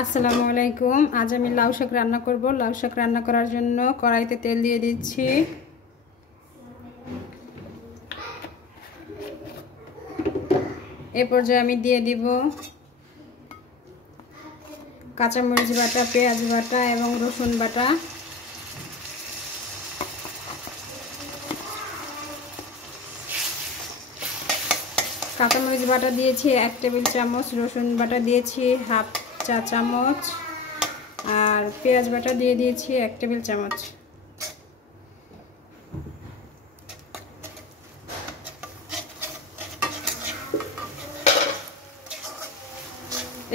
আসসালামু আলাইকুম। আজ আমি লাউ শাক রান্না করব। লাউ শাক রান্না করার জন্য কড়াইতে তেল দিয়ে দিচ্ছি। এই পর্যায়ে আমি দিয়ে দিব কাঁচামরিচ বাটা, পেঁয়াজ বাটা এবং রসুন বাটা। কাঁচামরিচ বাটা দিয়েছি 1 টেবিল চামচ, রসুন বাটা দিয়েছি হাফ চা চামচ আর পেঁয়াজ বাটা দিয়ে দিয়েছি 1 টেবিল চামচ।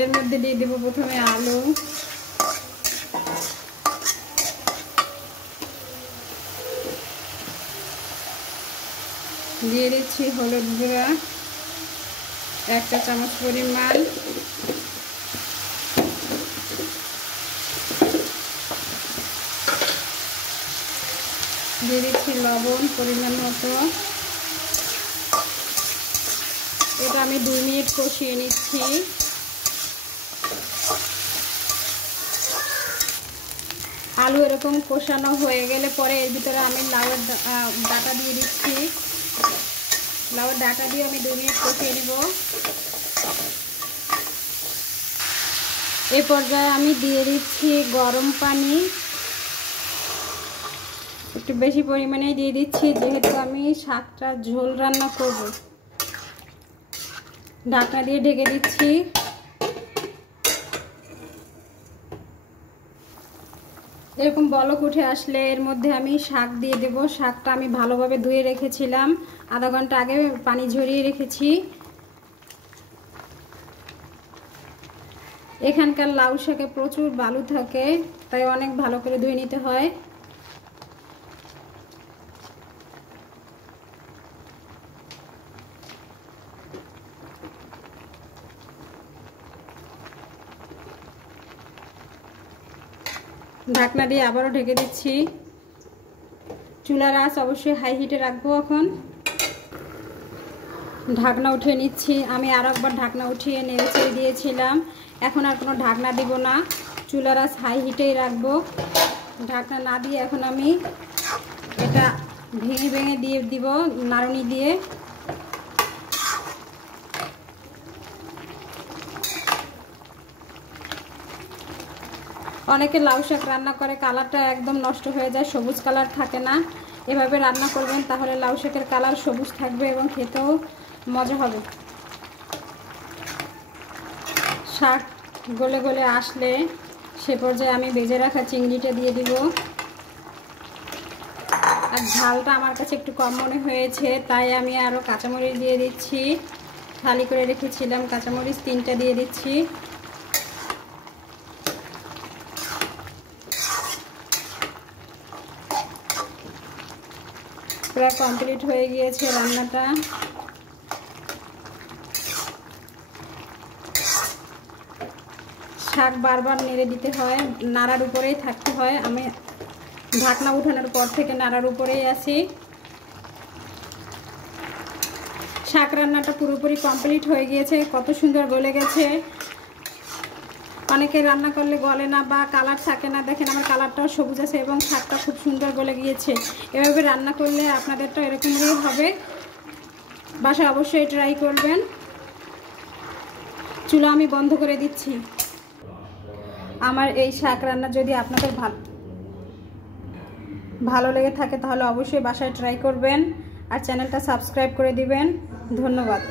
এর মধ্যে দিয়ে দেব প্রথমে আলু, দিয়ে দিচ্ছি হলুদ গুঁড়া 1 চা চামচ পরিমাণ, দিয়ে দিচ্ছি লবণ পরিমাণ মতো। এটা আমি 2 মিনিট কষিয়ে নিচ্ছি। আলু এরকম কষানো হয়ে গেলে পরে এর ভিতরে আমি লাউয়ের ডাটা দিয়ে দিচ্ছি। লাউয়ের ডাটা দিয়ে আমি 2 মিনিট কষিয়ে নেব। এই পর্যায়ে আমি দিয়ে দিচ্ছি গরম পানি, একটু বেশি পরিমাণেই দিয়ে দিচ্ছি যেহেতু আমি শাকটা ঝোল রান্না করব। ঢাকনা দিয়ে ঢেকে দিচ্ছি। এরকম বলক উঠে আসলে এর মধ্যে আমি শাক দিয়ে দেব। শাকটা আমি ভালোভাবে ধুয়ে রেখেছিলাম, আধা ঘন্টা আগে পানি ঝরিয়ে রেখেছি। এখানকার লাউ শাকে প্রচুর বালু থাকে, তাই অনেক ভালো করে ধুয়ে নিতে হয়। ঢাকনা দিয়ে আবারও ঢেকে দিচ্ছি। চুলার আঁচ অবশ্যই হাই হিটে রাখবো। এখন ঢাকনা উঠিয়ে নিচ্ছি। আমি আর একবার ঢাকনা উঠিয়ে নেড়েচেড়ে দিয়েছিলাম, এখন আর কোনো ঢাকনা দিব না, চুলার আঁচ হাই হিটেই রাখবো। ঢাকনা না দিয়ে এখন আমি এটা ভেঙে ভেঙে দিয়ে দিব নাড়ুনি দিয়ে। অনেকে লাউ শাক রান্না করে কালারটা একদম নষ্ট হয়ে যায়, সবুজ কালার থাকে না। এভাবে রান্না করবেন তাহলে লাউ শাকের কালার সবুজ থাকবে এবং খেতেও মজা হবে। শাক গলে গলে আসলে সে পর্যায়ে আমি ভেজে রাখা চিংড়িটা দিয়ে দিব। আর ঝালটা আমার কাছে একটু কম মনে হয়েছে, তাই আমি আরও কাঁচামরিচ দিয়ে দিচ্ছি। খালি করে রেখেছিলাম কাঁচামরিচ 3টা দিয়ে দিচ্ছি। প্রায় কমপ্লিট হয়ে গিয়েছে রান্নাটা। শাক বারবার নেড়ে দিতে হয়, নাড়ার উপরেই থাকতে হয়। আমি ঢাকনা উঠানোর পর থেকে নাড়ার উপরেই আছি। শাক রান্নাটা পুরোপুরি কমপ্লিট হয়ে গিয়েছে, কত সুন্দর গলে গেছে। অনেকে রান্না করলে গলে না বা কালার থাকে না, দেখেন আমার কালারটাও সবুজ আছে এবং শাকটা খুব সুন্দর গলে গিয়েছে। এভাবে রান্না করলে আপনাদেরটা এরকমই হবে। বাসায় অবশ্যই ট্রাই করবেন। চুলা আমি বন্ধ করে দিচ্ছি। আমার এই শাক রান্না যদি আপনাদের ভালো লেগে থাকে তাহলে অবশ্যই বাসায় ট্রাই করবেন আর চ্যানেলটা সাবস্ক্রাইব করে দিবেন। ধন্যবাদ।